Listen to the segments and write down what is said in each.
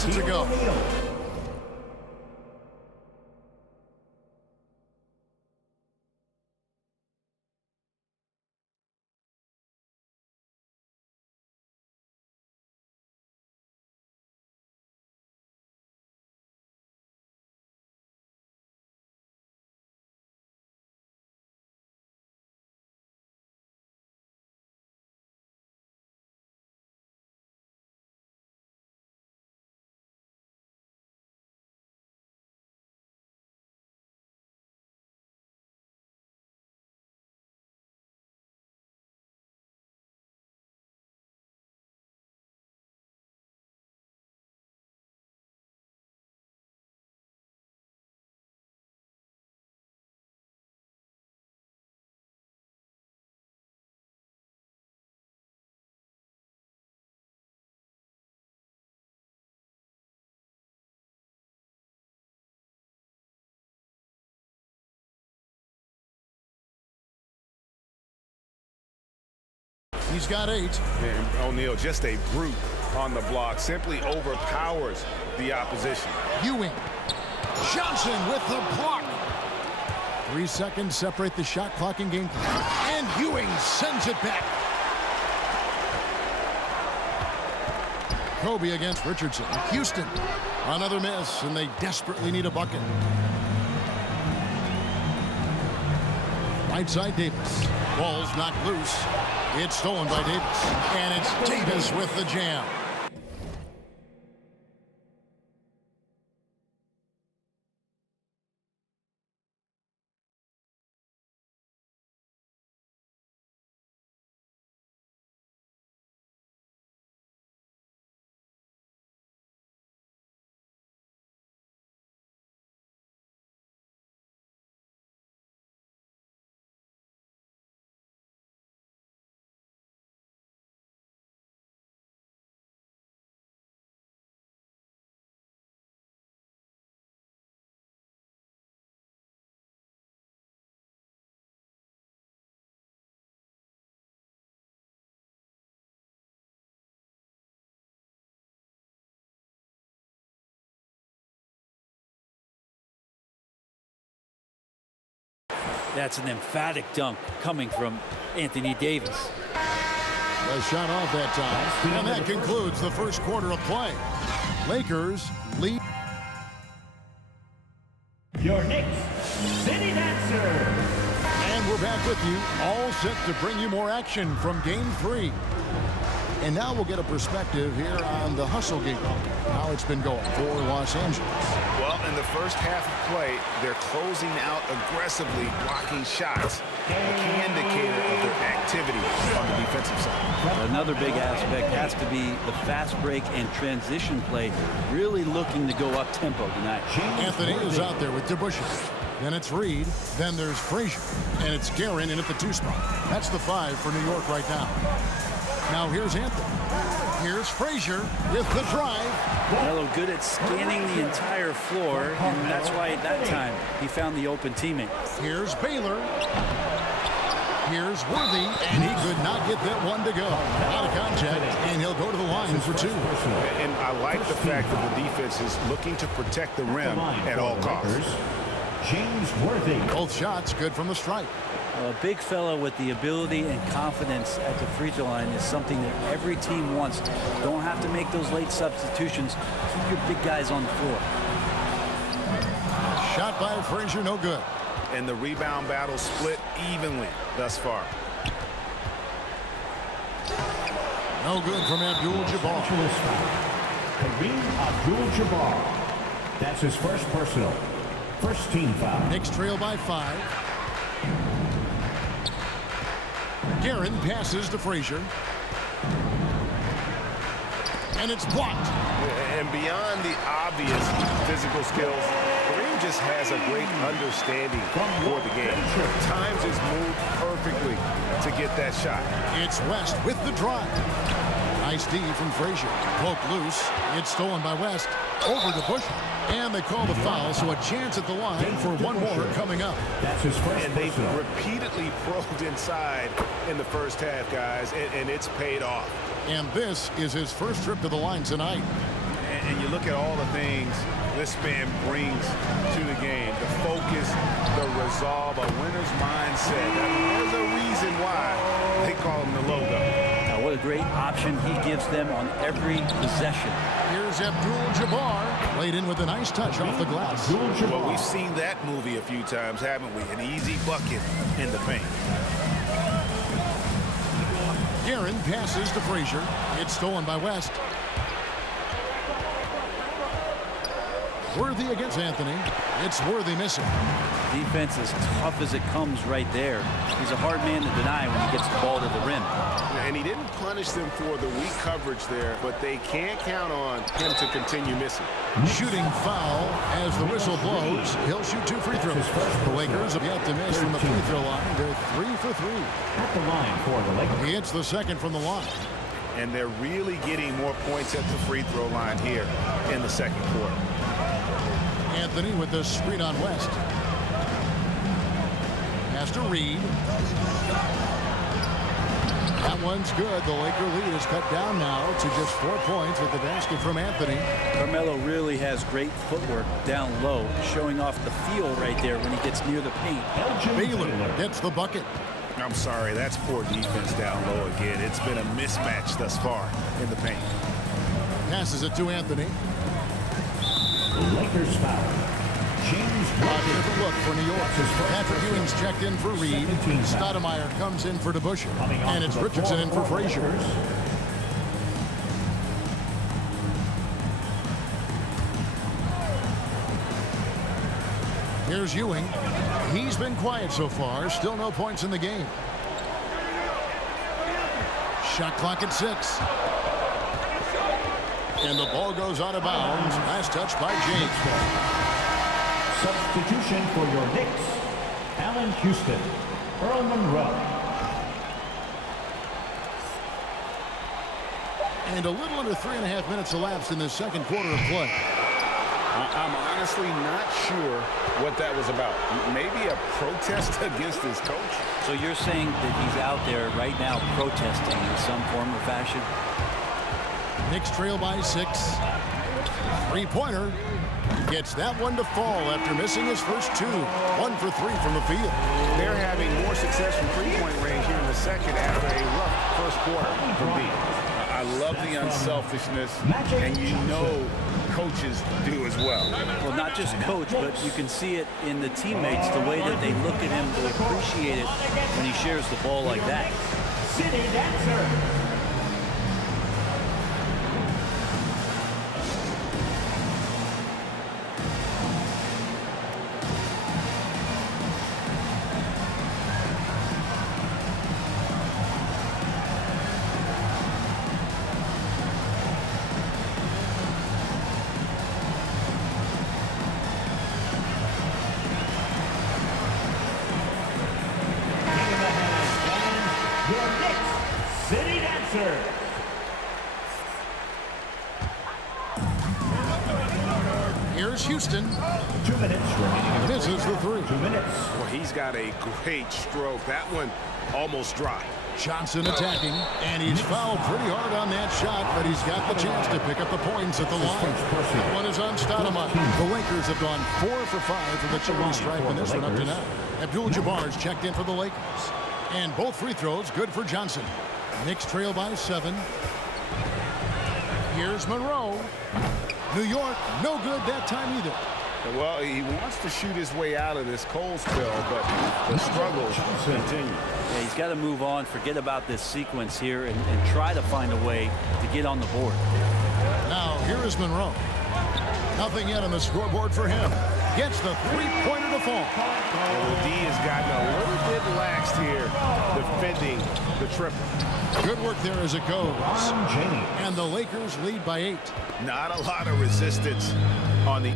chances to go. He's got 8. And O'Neal, just a brute on the block, simply overpowers the opposition. Ewing. Johnson with the block. 3 seconds separate the shot clock and game clock. And Ewing sends it back. Kobe against Richardson. Houston. Another miss, and they desperately need a bucket. Right side Davis. Ball's knocked loose. It's stolen by Davis. And it's Davis with the jam. That's an emphatic dunk coming from Anthony Davis. A shot off that time. And that concludes the first quarter of play. Lakers lead. Your Knicks City Dancer. And we're back with you, all set to bring you more action from Game 3. And now we'll get a perspective here on the hustle game, how it's been going for Los Angeles. Well, in the first half of play, they're closing out aggressively, blocking shots, a key indicator of their activity on the defensive side. Another big aspect has to be the fast break and transition play, really looking to go up tempo tonight. Anthony is out there with DeBusschere. Then it's Reed. Then there's Frazier. And it's Guerin in at the 2 spot. That's the 5 for New York right now. Now here's Anthony. Here's Frazier with the drive. Melo good at scanning the entire floor, and that's why at that time he found the open teammate. Here's Baylor. Here's Worthy, and he could not get that one to go. Out of contact, and he'll go to the line for 2. And I like the fact that the defense is looking to protect the rim at all costs. James Worthy. Both shots good from the stripe. A big fella with the ability and confidence at the free throw line is something that every team wants. Don't have to make those late substitutions. Keep your big guys on the floor. Shot by Frazier, no good. And the rebound battle split evenly thus far. No good from Abdul-Jabbar. Kareem Abdul-Jabbar. That's his first personal. First team foul. Knicks trail by 5. Guerin passes to Frazier. And it's blocked. And beyond the obvious physical skills, Kareem just has a great understanding for the game. Times his move perfectly to get that shot. It's West with the drive. Nice D from Frazier. Poked loose. It's stolen by West. Over to Bush. And they call the foul, so a chance at the line for one more coming up. That's his first. And they've repeatedly probed inside in the first half, guys, and it's paid off. And this is his first trip to the line tonight. And you look at all the things this man brings to the game. The focus, the resolve, a winner's mindset. I mean, there's a reason why they call him the logo. Now, what a great option he gives them on every possession. Here's Abdul-Jabbar. Played in with a nice touch off the glass. Well, we've seen that movie a few times, haven't we? An easy bucket in the paint. Guerin passes to Frazier. It's stolen by West. Worthy against Anthony. It's Worthy missing. Defense as tough as it comes right there. He's a hard man to deny when he gets the ball to the rim. And he didn't punish them for the weak coverage there, but they can't count on him to continue missing. Shooting foul as the whistle blows. He'll shoot 2 free throws. The Lakers have yet to miss from the free throw line. They're 3 for 3. At the line for the Lakers. He hits the second from the line. And they're really getting more points at the free throw line here in the second quarter. Anthony with the screen on West. Has to Reed. That one's good. The Laker lead is cut down now to just 4 points with the basket from Anthony. Carmelo really has great footwork down low, showing off the feel right there when he gets near the paint. Baylor gets the bucket. I'm sorry, that's poor defense down low again. It's been a mismatch thus far in the paint. Passes it to Anthony. Lakers foul. James A Worthy. different look for New York. Patrick Ewing's checked in for Reed. Stoudemire comes in for DeBusschere. And it's Richardson in for Frazier. Here's Ewing. He's been quiet so far. Still no points in the game. Shot clock at 6. And the ball goes out of bounds. Last touch by James. Substitution for your Knicks. Allen Houston. Earl Monroe. And a little under 3.5 minutes elapsed in the second quarter of play. I'm honestly not sure what that was about. Maybe a protest against his coach? So you're saying that he's out there right now protesting in some form or fashion? Knicks trail by 6. Three-pointer. Gets that one to fall after missing his first 2. 1 for 3 from the field. They're having more success from three-point range here in the second after a rough first quarter from deep. I love the unselfishness, and you know coaches do as well. Well, not just coach, but you can see it in the teammates, the way that they look at him to appreciate it when he shares the ball like that. City Dancer. Your Knicks City Dancer. Here's Houston. 2 minutes remaining. Misses the 3. 2 minutes. Well, he's got a great stroke. That one almost dry. Johnson attacking, and he's fouled pretty hard on that shot, but he's got the chance to pick up the points at the line. That one is on Stoudemire. The Lakers have gone 4 for 5 from the charity stripe in this one up to now. Abdul-Jabbar's checked in for the Lakers. And both free throws good for Johnson. Knicks trail by 7. Here's Monroe. New York, no good that time either. Well, he wants to shoot his way out of this cold spell, but the struggles continue. Yeah, he's got to move on, forget about this sequence here, and try to find a way to get on the board. Now, here is Monroe. Nothing yet on the scoreboard for him. Gets the three-pointer to fall. And the D has gotten a little bit laxed here, defending the triple. Good work there as it goes. Ron James. And the Lakers lead by 8. Not a lot of resistance on the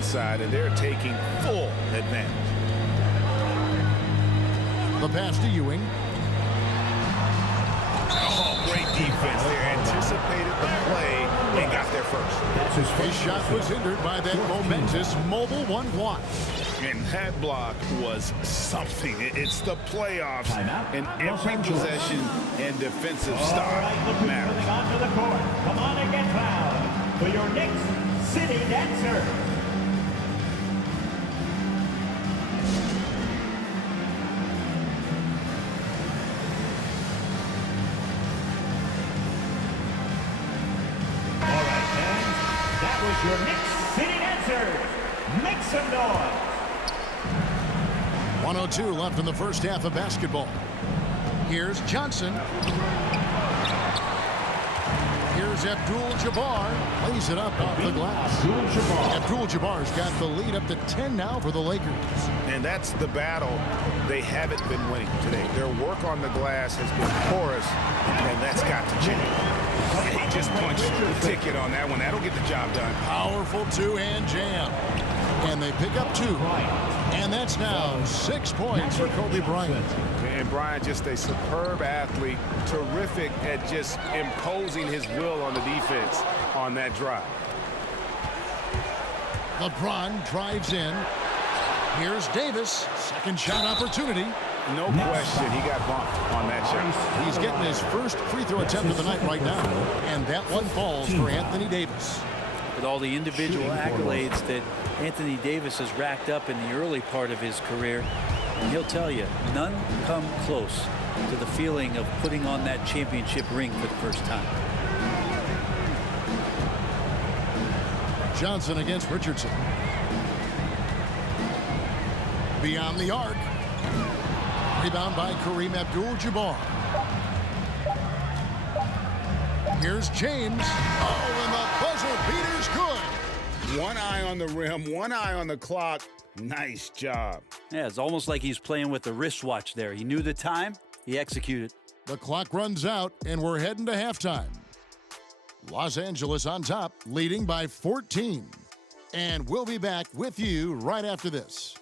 inside, and they're taking full advantage. The pass to Ewing. Oh, great defense there. Anticipated the play and got there first. His shot was hindered by that momentous mobile one block. And that block was something. It's the playoffs, Timeout. and Los every Angeles. possession and defensive All stop right, look who's matters. coming onto the court. Come on and get fouled for your Knicks City Dancer. All right, fans, that was your Knicks City Dancers. Make some noise. 1:02 left in the first half of basketball. Here's Johnson. Here's Abdul-Jabbar. Lays it up off the glass. Abdul-Jabbar. Abdul-Jabbar's got the lead up to 10 now for the Lakers. And that's the battle they haven't been winning today. Their work on the glass has been porous, and that's got to change. He just punched the ticket on that one. That'll get the job done. Powerful two-hand jam. And they pick up 2. And that's now 6 points for Kobe Bryant. And Bryant, just a superb athlete, terrific at just imposing his will on the defense on that drive. LeBron drives in. Here's Davis. Second shot opportunity. No question, he got bumped on that shot. He's getting his first free throw attempt of the night right now. And that one falls for Anthony Davis. With all the individual accolades that Anthony Davis has racked up in the early part of his career, and he'll tell you, none come close to the feeling of putting on that championship ring for the first time. Johnson against Richardson. Beyond the arc. Rebound by Kareem Abdul-Jabbar. Here's James. Oh, and the buzzer beater's good. One eye on the rim, one eye on the clock. Nice job. Yeah, it's almost like he's playing with the wristwatch there. He knew the time, he executed. The clock runs out, and we're heading to halftime. Los Angeles on top, leading by 14. And we'll be back with you right after this.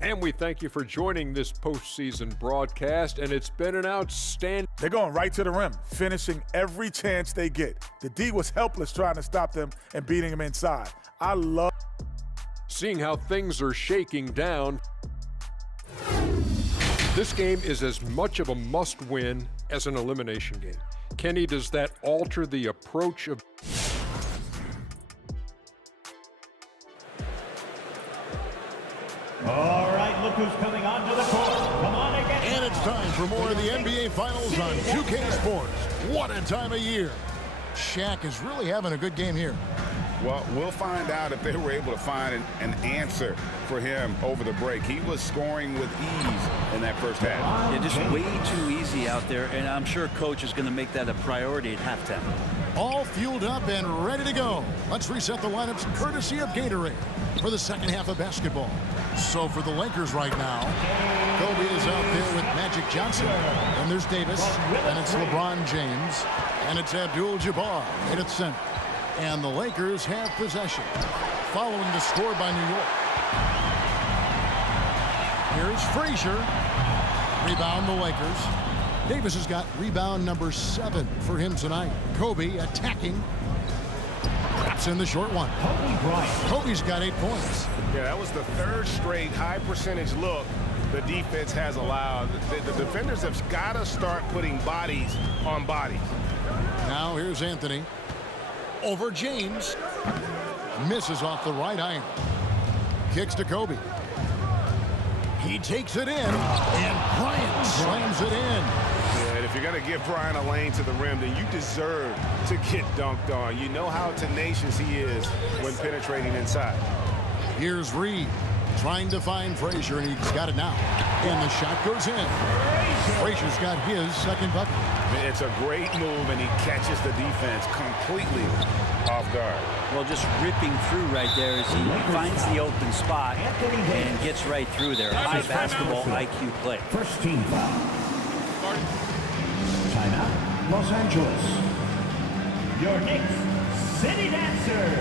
And we thank you for joining this postseason broadcast, and it's been an outstanding. They're going right to the rim, finishing every chance they get. The D was helpless trying to stop them and beating them inside. I love Seeing how things are shaking down. This game is as much of a must-win as an elimination game. Kenny, does that alter the approach of... All right, look who's coming onto the court. Come on and get And it's time for more of the NBA Finals on 2K Sports. What a time of year. Shaq is really having a good game here. Well, we'll find out if they were able to find an answer for him over the break. He was scoring with ease in that first half. Yeah, just way too easy out there, and I'm sure Coach is going to make that a priority at halftime. All fueled up and ready to go. Let's reset the lineups courtesy of Gatorade for the second half of basketball. So for the Lakers right now, Kobe is out there with Magic Johnson. And there's Davis, and it's LeBron James, and it's Abdul-Jabbar right at center. And the Lakers have possession, following the score by New York. Here's Frazier. Rebound the Lakers. Davis has got rebound number 7 for him tonight. Kobe attacking. That's in the short one. Kobe Bryant. Kobe's got 8 points. Yeah, that was the third straight high percentage look the defense has allowed. The defenders have got to start putting bodies on bodies. Now here's Anthony. Over James. Misses off the right iron. Kicks to Kobe. He takes it in, and Bryant slams it in. Yeah, and if you're going to give Bryant a lane to the rim, then you deserve to get dunked on. You know how tenacious he is when penetrating inside. Here's Reed trying to find Frazier, and he's got it now. And the shot goes in. Frazier's got his second bucket. It's a great move, and he catches the defense completely off guard. Well, just ripping through right there as he finds the open spot and gets right through there. High basketball IQ play. First team foul. Timeout. Los Angeles, your Knicks City Dancer.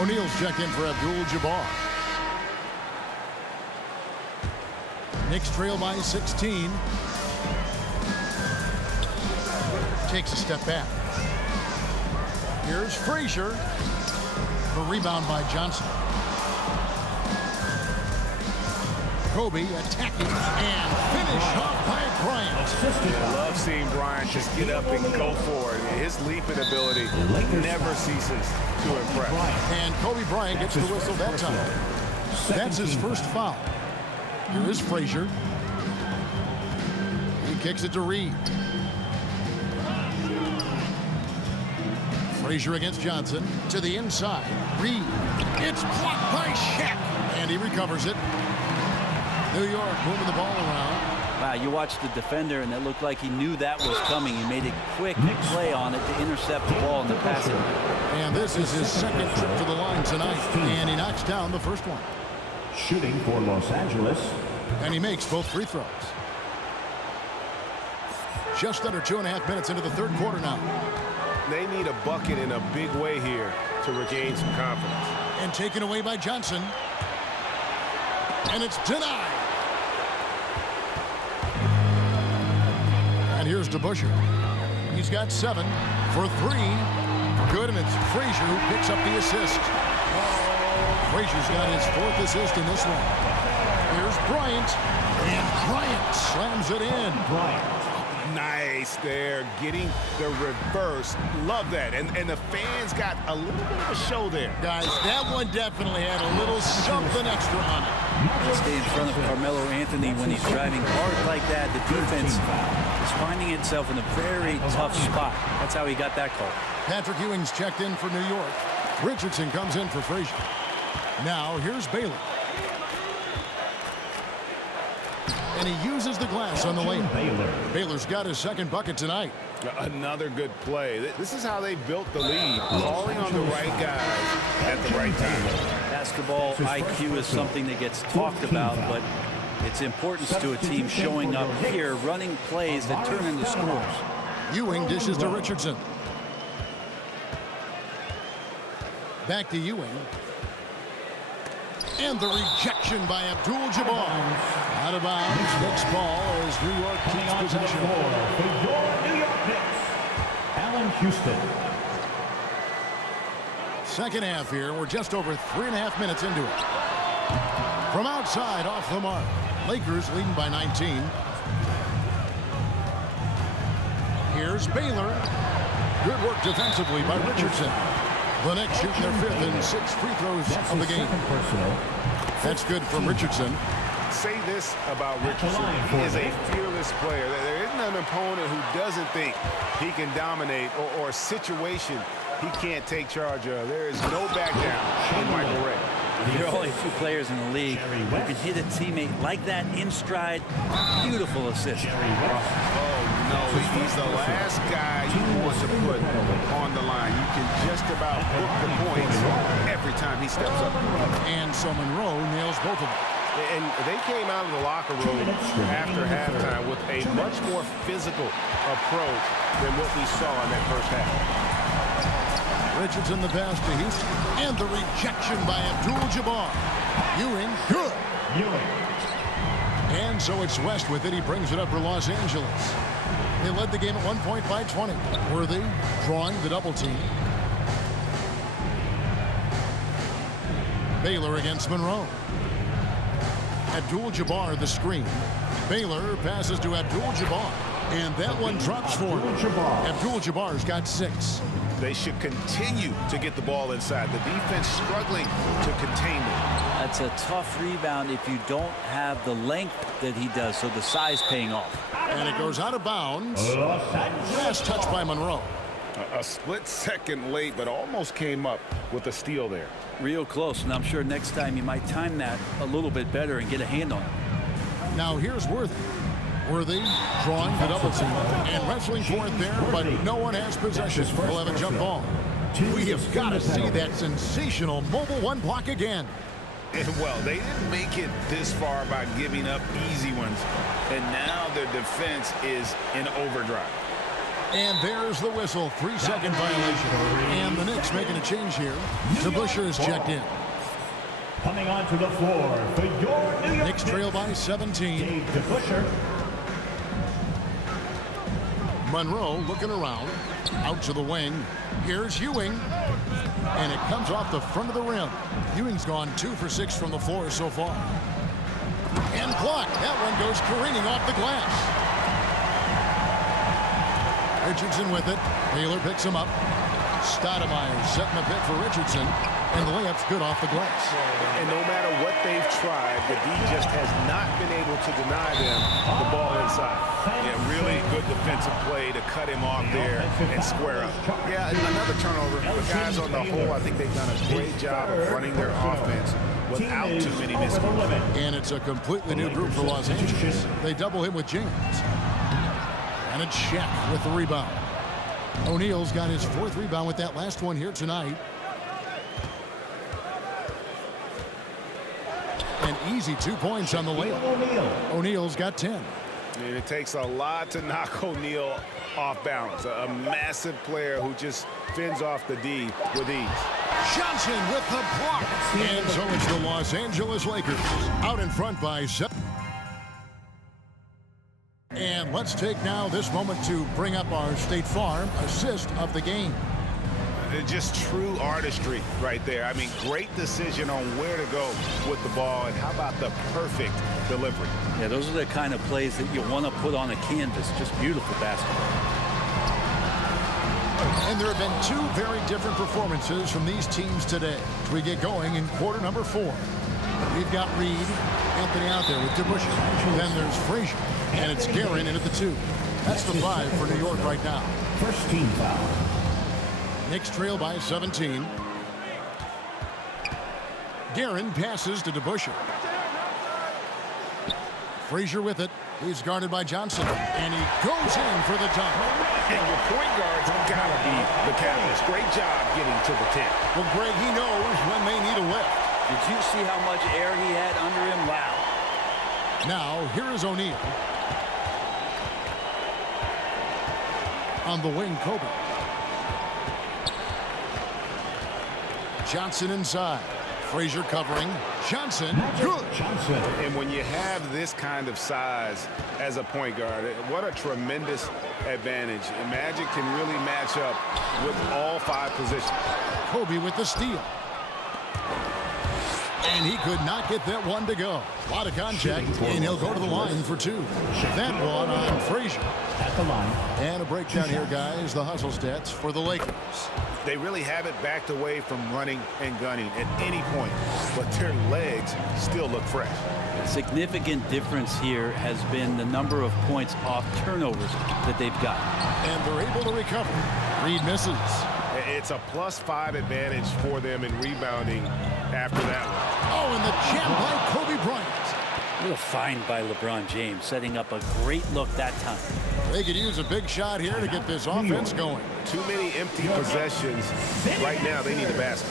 O'Neal's checked in for Abdul-Jabbar. Knicks trail by 16. Takes a step back. Here's Frazier. The rebound by Johnson. Kobe attacking and finish off by Bryant. I love seeing Bryant just get up and go for it. His leaping ability never ceases to impress. And Kobe Bryant gets the whistle that time. That's his first foul. Here is Frazier. He kicks it to Reed. Frazier against Johnson. To the inside. Reed. It's blocked by Shaq. And he recovers it. New York moving the ball around. Wow, you watched the defender, and it looked like he knew that was coming. He made a quick play on it to intercept the ball and to pass it. And this is his second trip to the line tonight. And he knocks down the first one. Shooting for Los Angeles. And he makes both free throws. Just under 2.5 minutes into the third quarter now. They need a bucket in a big way here to regain some confidence. And taken away by Johnson. And it's denied. And here's DeBusschere. He's got 7 for 3. Good, and it's Frazier who picks up the assist. Frazier's got his 4th assist in this one. Here's Bryant. And Bryant slams it in. Bryant. Nice there, getting the reverse. Love that. And the fans got a little bit of a show there. Guys, that one definitely had a little something extra on it. Stay in front of Carmelo Anthony when he's driving hard like that. The defense is finding itself in a very tough spot. That's how he got that call. Patrick Ewing's checked in for New York. Richardson comes in for Frazier. Now here's Baylor. And he uses the glass on the lane. Baylor's got his second bucket tonight. Another good play. This is how they built the lead, calling on the right guys at the right time. Basketball IQ is something that gets talked about, but its importance to a team showing up here, running plays that turn into scores. Ewing dishes to Richardson. Back to Ewing. And the rejection by Abdul-Jabbar. Out of bounds. Next ball as New York keeps possession. For your New York Knicks, Allen Houston. Second half here. We're just over 3.5 minutes into it. From outside, off the mark. Lakers leading by 19. Here's Baylor. Good work defensively by Richardson. The Knicks shooting their 5th and 6th free throws of the game. That's good from Richardson. Say this about Richardson. He is a fearless player. There isn't an opponent who doesn't think he can dominate or a situation he can't take charge of. There is no back down in Michael Ray. There are only 2 players in the league who can hit a teammate like that in stride. Beautiful assist. Oh, no, he's the last guy you want to put on the line. You can just about book the points every time he steps up. And so Monroe nails both of them. And they came out of the locker room after halftime with a much more physical approach than what we saw in that first half. Richardson the pass to Houston. And the rejection by Abdul-Jabbar. Ewing, good. And so it's West with it. He brings it up for Los Angeles. They led the game at 1 point by 20. Worthy drawing the double team. Baylor against Monroe. Abdul-Jabbar the screen. Baylor passes to Abdul-Jabbar. And that one drops for him. Abdul-Jabbar's got 6. They should continue to get the ball inside. The defense struggling to contain them. That's a tough rebound if you don't have the length that he does, so the size paying off. And it goes out of bounds. Last touch by Monroe. A split second late, but almost came up with a steal there. Real close, and I'm sure next time you might time that a little bit better and get a hand on it. Now here's Worthy. Worthy drawing the double team and wrestling for it there, but no one has possession. We'll have a jump ball. We have got to see that sensational mobile 1 block again. Well, they didn't make it this far by giving up easy ones, and now their defense is in overdrive. And there's the whistle, 3-second violation. And the Knicks making a change here. DeBusschere is checked in. Coming onto the floor for your New York Knicks trail by 17. Dave DeBusschere. Monroe looking around. Out to the wing. Here's Ewing. And it comes off the front of the rim. Ewing's gone 2 for 6 from the floor so far. And blocked. That one goes careening off the glass. Richardson with it. Taylor picks him up. Stoudemire setting the pick for Richardson. And the layup's good off the glass. And no matter what they've tried, the D just has not been able to deny them the ball inside. Yeah, really good defensive play to cut him off there and square up. Yeah, and another turnover. The guys on the whole, I think they've done a great job of running their offense without too many miscues. And it's a completely new group for Los Angeles. They double him with James. And it's Shaq with the rebound. O'Neal's got his 4th rebound with that last one here tonight. An easy 2 points on the layup. O'Neal's got 10. And it takes a lot to knock O'Neal off balance. A massive player who just fends off the D with ease. Johnson with the block. And so it's the Los Angeles Lakers out in front by 7. And let's take now this moment to bring up our State Farm assist of the game. Just true artistry right there. I mean, great decision on where to go with the ball, and how about the perfect delivery? Yeah, those are the kind of plays that you want to put on a canvas. Just beautiful basketball. And there have been 2 very different performances from these teams today as we get going in quarter number 4. We've got Reed, Anthony out there with DeBusschere. Then there's Frazier, and it's Guerin in at the 2. That's the 5 for New York right now. First team foul. Knicks trail by 17. Guerin passes to DeBusschere. Frazier with it. He's guarded by Johnson. And he goes in for the dunk. And your point guard's got to be the catalyst. Great job getting to the 10. Well, Greg, he knows when they need a lift. Did you see how much air he had under him? Wow. Now, here is O'Neal. On the wing, Kobe. Johnson inside. Frazier covering. Johnson, good. Johnson. And when you have this kind of size as a point guard, what a tremendous advantage. And Magic can really match up with all 5 positions. Kobe with the steal. And he could not get that one to go. A lot of contact, and he'll go to the line for 2. That one on Frazier. At the line. And a breakdown here, guys. The hustle stats for the Lakers. They really haven't backed away from running and gunning at any point, but their legs still look fresh. A significant difference here has been the number of points off turnovers that they've got. And they're able to recover. Reed misses. It's a +5 advantage for them in rebounding after that one. Oh, and the jam by Kobe Bryant. What a find by LeBron James, setting up a great look that time. They could use a big shot here to get this offense going. Too many empty possessions. Right now, they need a basket.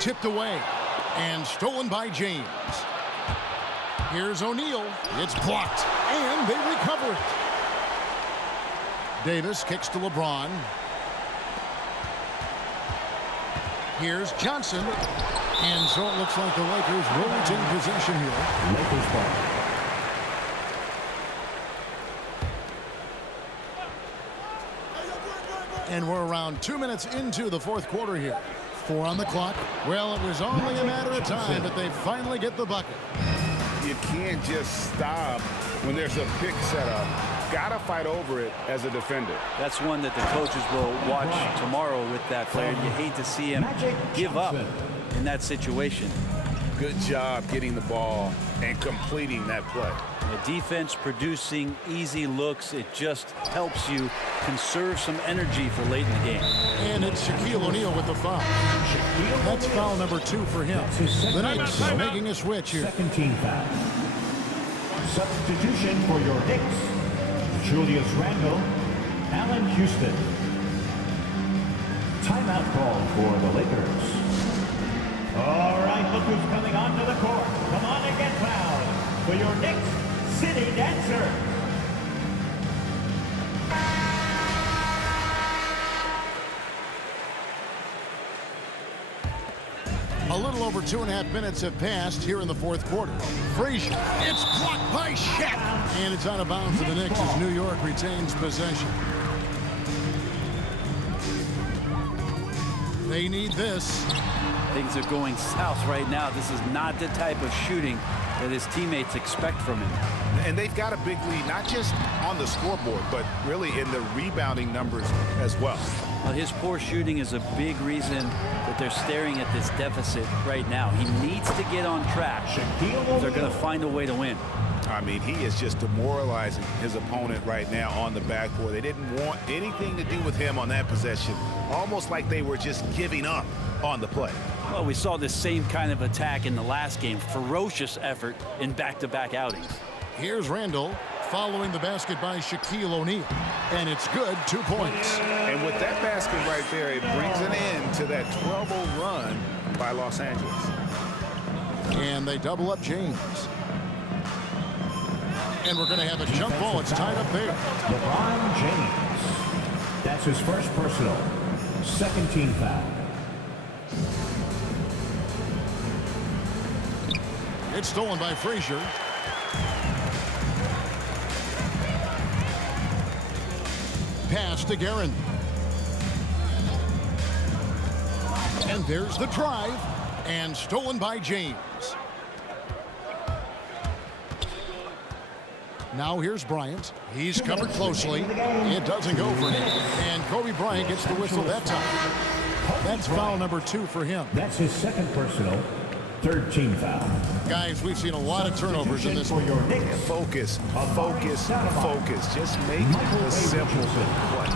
Tipped away and stolen by James. Here's O'Neal. It's blocked, and they recover it. Davis kicks to LeBron. Here's Johnson. And so it looks like the Lakers will retain possession here. Lakers ball. And we're around 2 minutes into the 4th quarter here. 4 on the clock. Well, it was only a matter of time, but they finally get the bucket. You can't just stop when there's a pick set up. Gotta fight over it as a defender. That's one that the coaches will watch tomorrow with that player. You hate to see him give up in that situation. Good job getting the ball and completing that play. The defense producing easy looks. It just helps you conserve some energy for late in the game. And it's Shaquille O'Neal with the foul. That's foul number 2 for him. The Knicks making a switch here. Second team foul. Substitution for your Knicks, Julius Randle, Allen Houston. Timeout called for the Lakers. All right, look who's coming onto the court. Come on and get loud for your Knicks City Dancer. A little over 2.5 minutes have passed here in the fourth quarter. Frazier, it's blocked by Shaq. And it's out of bounds to the Knicks as New York retains possession. They need this. Things are going south right now. This is not the type of shooting that his teammates expect from him. And they've got a big lead, not just on the scoreboard, but really in the rebounding numbers as well. Well, his poor shooting is a big reason that they're staring at this deficit right now. He needs to get on track if they're going to find a way to win. I mean, he is just demoralizing his opponent right now on the backboard. They didn't want anything to do with him on that possession, almost like they were just giving up on the play. Well, we saw this same kind of attack in the last game. Ferocious effort in back-to-back outings. Here's Randle following the basket by Shaquille O'Neal. And it's good, 2 points. And with that basket right there, it brings an end to that 12-0 run by Los Angeles. And they double up James. And we're going to have a jump ball. It's tied up there. LeBron James. That's his first personal. Second team foul. It's stolen by Frazier. Pass to Guerin. And there's the drive. And stolen by James. Now here's Bryant. He's covered closely. It doesn't go for him. And Kobe Bryant gets the whistle that time. That's foul number 2 for him. That's his second personal. Third team foul. Guys, we've seen a lot of turnovers in this for your Knicks. Focus, focus, focus. Just make the simple play.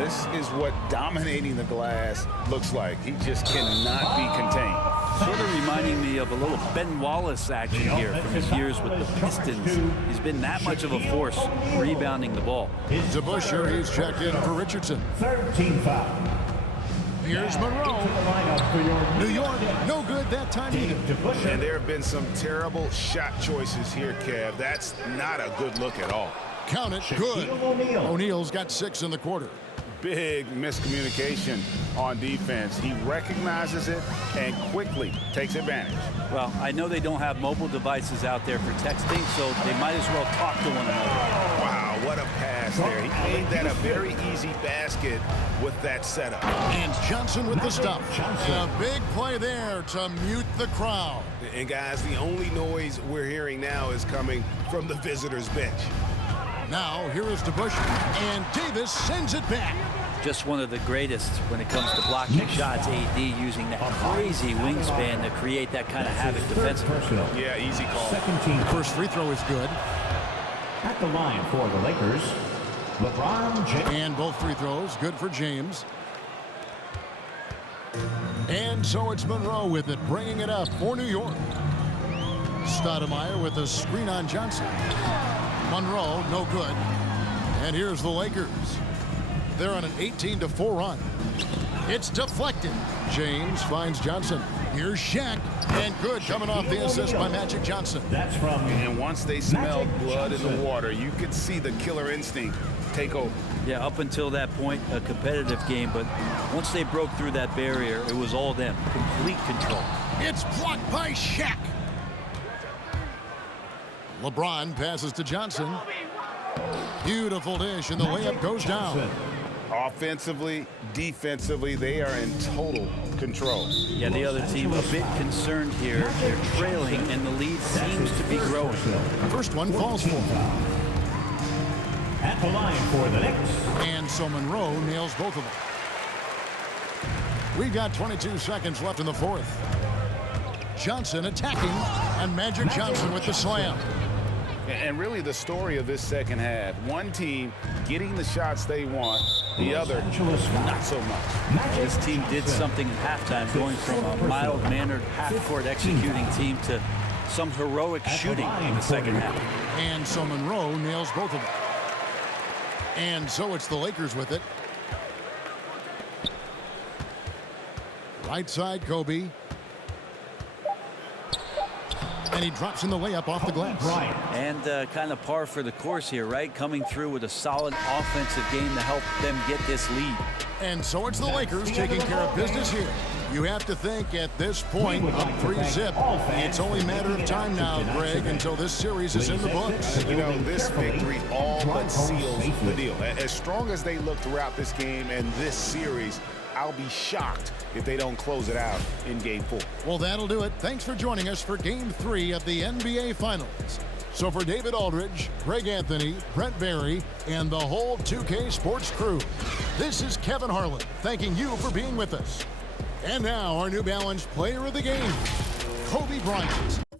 This is what dominating the glass looks like. He just cannot be contained. Sort of reminding me of a little Ben Wallace action here from his years with the Pistons. He's been that much of a force rebounding the ball. DeBusschere, he's checked in for Richardson. Third team foul. Here's Monroe. New York, no good that time either. And there have been some terrible shot choices here, Kev. That's not a good look at all. Count it, good. O'Neal's got 6 in the quarter. Big miscommunication on defense. He recognizes it and quickly takes advantage. Well, I know they don't have mobile devices out there for texting, so they might as well talk to one another. Wow, what a pass there. He made that a very easy basket with that setup. And Johnson with the stop. And a big play there to mute the crowd. And guys, the only noise we're hearing now is coming from the visitors' bench. Now, here is DeBusschere, and Davis sends it back. Just one of the greatest when it comes to blocking shots. AD using that crazy wingspan to create that kind of havoc defensively. Yeah, easy call. Second team. First free throw is good. At the line for the Lakers, LeBron James. And both free throws, good for James. And so it's Monroe with it, bringing it up for New York. Stoudemire with a screen on Johnson. Monroe, no good. And here's the Lakers. They're on an 18-4 run. It's deflected. James finds Johnson. Here's Shaq. And good, coming off the assist by Magic Johnson. That's from. And once they smelled blood in the water, you could see the killer instinct take over. Yeah, up until that point, a competitive game, but once they broke through that barrier, it was all them. Complete control. It's blocked by Shaq. LeBron passes to Johnson. Beautiful dish, and the layup goes down. Offensively, defensively, they are in total control. Yeah, the other team a bit concerned here. They're trailing, and the lead seems to be growing. First one falls for. At the line for the Knicks. And so Monroe nails both of them. We've got 22 seconds left in the fourth. Johnson attacking, and Magic Johnson with the slam. And really the story of this second half, one team getting the shots they want, the other not so much. This team did something in halftime, going from a mild-mannered half-court executing team to some heroic shooting in the second half. And so Monroe nails both of them. And so it's the Lakers with it. Right side, Kobe. And he drops in the layup off the glass. And kind of par for the course here, right? Coming through with a solid offensive game to help them get this lead. And so it's the Lakers taking care of business here. You have to think at this point, up 3-zip, it's only a matter of time now, Greg, until this series is in the books. You know, this victory all but seals the deal. As strong as they look throughout this game and this series, I'll be shocked if they don't close it out in Game 4. Well, that'll do it. Thanks for joining us for Game 3 of the NBA Finals. So for David Aldridge, Greg Anthony, Brent Barry, and the whole 2K Sports crew, this is Kevin Harlan thanking you for being with us. And now our New Balance Player of the Game, Kobe Bryant.